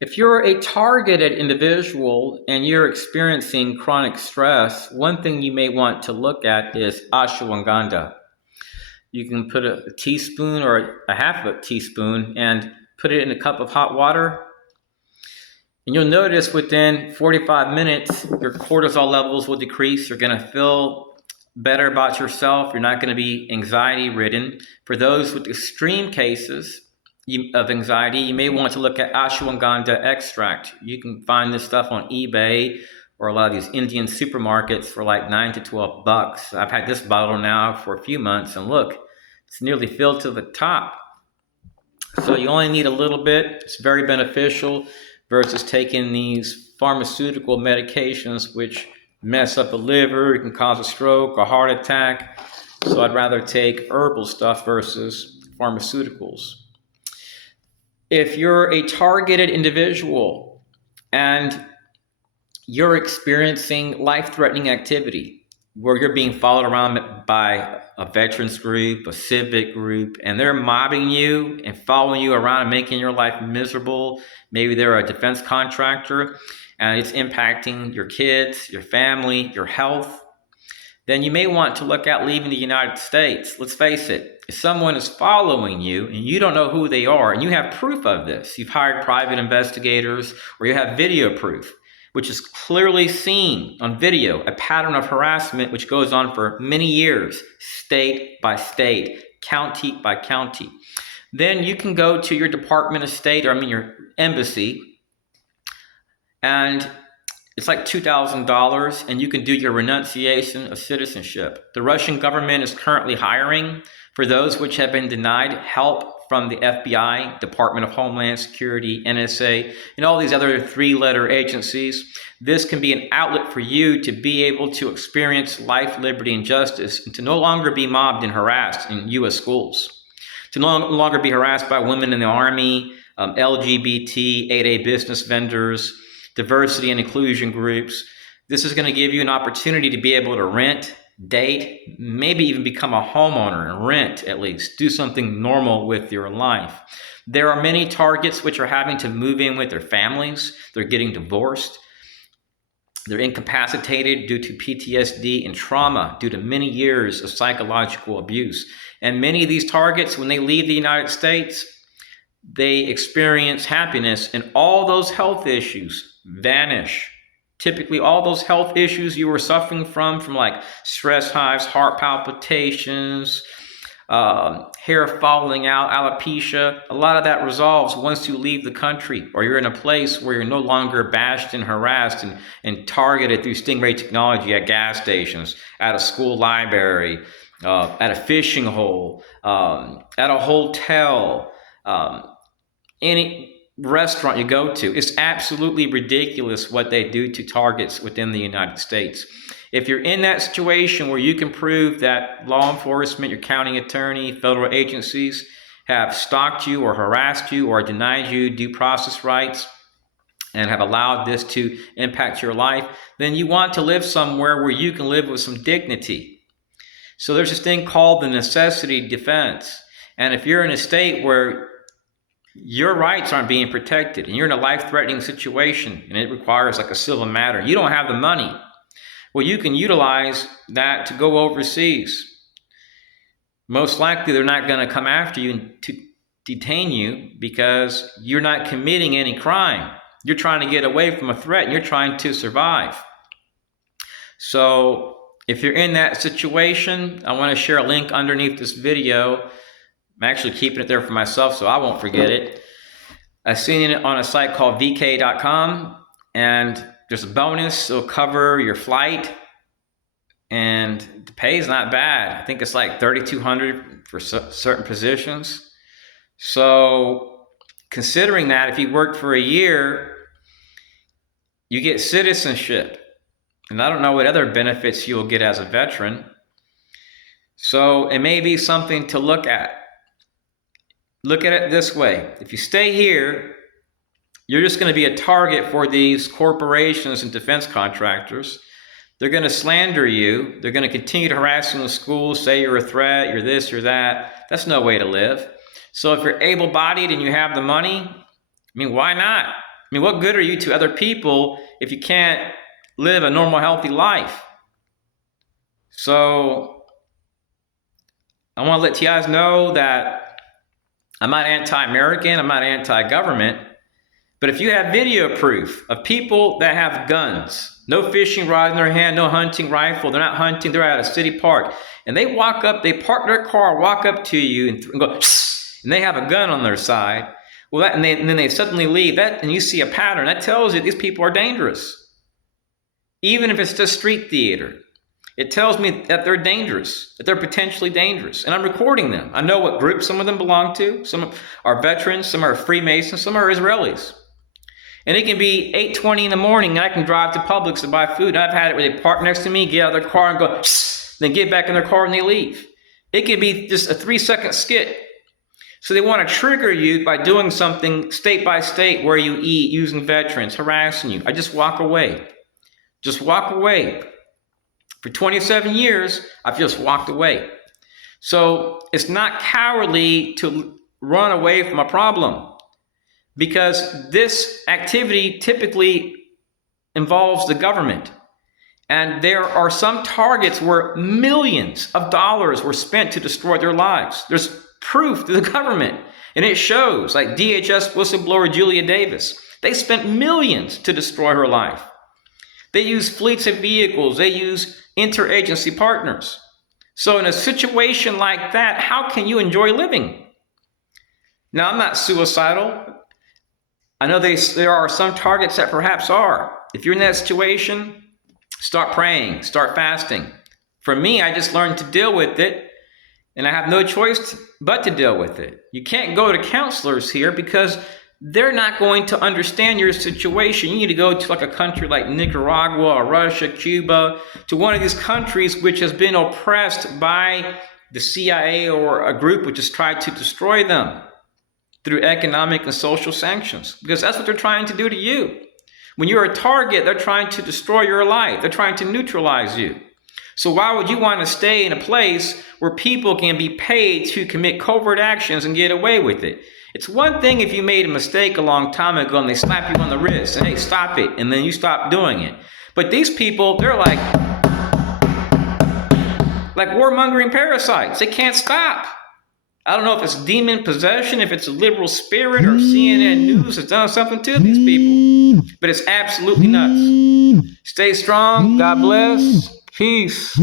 If you're a targeted individual and you're experiencing chronic stress, one thing you may want to look at is ashwagandha. You can put a teaspoon or a half a teaspoon and put it in a cup of hot water. And you'll notice within 45 minutes, your cortisol levels will decrease. You're going to feel better about yourself. You're not going to be anxiety ridden. For those with extreme cases of anxiety, you may want to look at ashwagandha extract. You can find this stuff on eBay or a lot of these Indian supermarkets for like $9 to $12. I've had this bottle now for a few months, and look, it's nearly filled to the top. So you only need a little bit. It's very beneficial versus taking these pharmaceutical medications which mess up the liver. It can cause a stroke, a heart attack. So I'd rather take herbal stuff versus pharmaceuticals. If you're a targeted individual and you're experiencing life-threatening activity where you're being followed around by a veterans group, a civic group, and they're mobbing you and following you around and making your life miserable, maybe they're a defense contractor and it's impacting your kids, your family, your health, then you may want to look at leaving the United States. Let's face it, if someone is following you and you don't know who they are and you have proof of this, you've hired private investigators or you have video proof, which is clearly seen on video, a pattern of harassment which goes on for many years, state by state, county by county. Then you can go to your Department of State, your embassy, and it's like $2,000, and you can do your renunciation of citizenship. The Russian government is currently hiring for those which have been denied help from the FBI, Department of Homeland Security, NSA, and all these other three-letter agencies. This can be an outlet for you to be able to experience life, liberty, and justice, and to no longer be mobbed and harassed in U.S. schools, to no longer be harassed by women in the Army, LGBT, 8A business vendors, diversity and inclusion groups. This is going to give you an opportunity to be able to rent, date, maybe even become a homeowner and rent at least, do something normal with your life. There are many targets which are having to move in with their families. They're getting divorced. They're incapacitated due to PTSD and trauma due to many years of psychological abuse. And many of these targets, when they leave the United States, they experience happiness and all those health issues vanish. Typically, all those health issues you were suffering from like stress hives, heart palpitations, hair falling out, alopecia, a lot of that resolves once you leave the country or you're in a place where you're no longer bashed and harassed and targeted through stingray technology at gas stations, at a school library, at a fishing hole, at a hotel, any restaurant you go to. It's absolutely ridiculous what they do to targets within the United States. If you're in that situation where you can prove that law enforcement, your county attorney, federal agencies have stalked you or harassed you or denied you due process rights and have allowed this to impact your life, then you want to live somewhere where you can live with some dignity. So there's this thing called the necessity defense. And if you're in a state where your rights aren't being protected and you're in a life-threatening situation and it requires like a civil matter, you don't have the money, well, you can utilize that to go overseas. Most likely they're not going to come after you to detain you because you're not committing any crime. You're trying to get away from a threat and you're trying to survive. So if you're in that situation, I want to share a link underneath this video. I'm actually keeping it there for myself so I won't forget it. I've seen it on a site called vk.com, and there's a bonus. It'll cover your flight, and the pay is not bad. I think it's like $3,200 for certain positions. So considering that, if you worked for a year, you get citizenship. And I don't know what other benefits you'll get as a veteran. So it may be something to look at. Look at it this way. If you stay here, you're just going to be a target for these corporations and defense contractors. They're going to slander you. They're going to continue to harass you in the schools, say you're a threat, you're this, you're that. That's no way to live. So if you're able-bodied and you have the money, mean, why not? I mean, what good are you to other people if you can't live a normal, healthy life? So I want to let you guys know that I'm not anti-American, I'm not anti-government, but if you have video proof of people that have guns, no fishing rod in their hand, no hunting rifle, they're not hunting, they're at a city park, and they walk up, they park their car, walk up to you and go, and they have a gun on their side, well, and then they suddenly leave, and you see a pattern, that tells you these people are dangerous. Even if it's just street theater, it tells me that they're dangerous, that they're potentially dangerous. And I'm recording them. I know what group some of them belong to. Some are veterans, some are Freemasons, some are Israelis. And it can be 8:20 in the morning, and I can drive to Publix to buy food. I've had it where they park next to me, get out of their car and go, then get back in their car and they leave. It can be just a 3-second skit. So they want to trigger you by doing something state by state where you eat, using veterans, harassing you. I just walk away. Just walk away. For 27 years, I've just walked away. So it's not cowardly to run away from a problem, because this activity typically involves the government. And there are some targets where millions of dollars were spent to destroy their lives. There's proof to the government, and it shows, like DHS whistleblower Julia Davis. They spent millions to destroy her life. They use fleets of vehicles. They use interagency partners. So in a situation like that, how can you enjoy living? Now, I'm not suicidal. I know there are some targets that perhaps are. If you're in that situation, start praying, start fasting. For me, I just learned to deal with it, and I have no choice but to deal with it. You can't go to counselors here because they're not going to understand your situation. You need to go to like a country like Nicaragua or Russia, Cuba, to one of these countries which has been oppressed by the CIA or a group which has tried to destroy them through economic and social sanctions, because that's what they're trying to do to you. When you're a target, they're trying to destroy your life. They're trying to neutralize you. So why would you want to stay in a place where people can be paid to commit covert actions and get away with it? It's one thing if you made a mistake a long time ago and they slap you on the wrist and hey, stop it, and then you stop doing it. But these people, they're like warmongering parasites. They can't stop. I don't know if it's demon possession, if it's a liberal spirit, or CNN News has done something to these people. But it's absolutely nuts. Stay strong. God bless. Peace.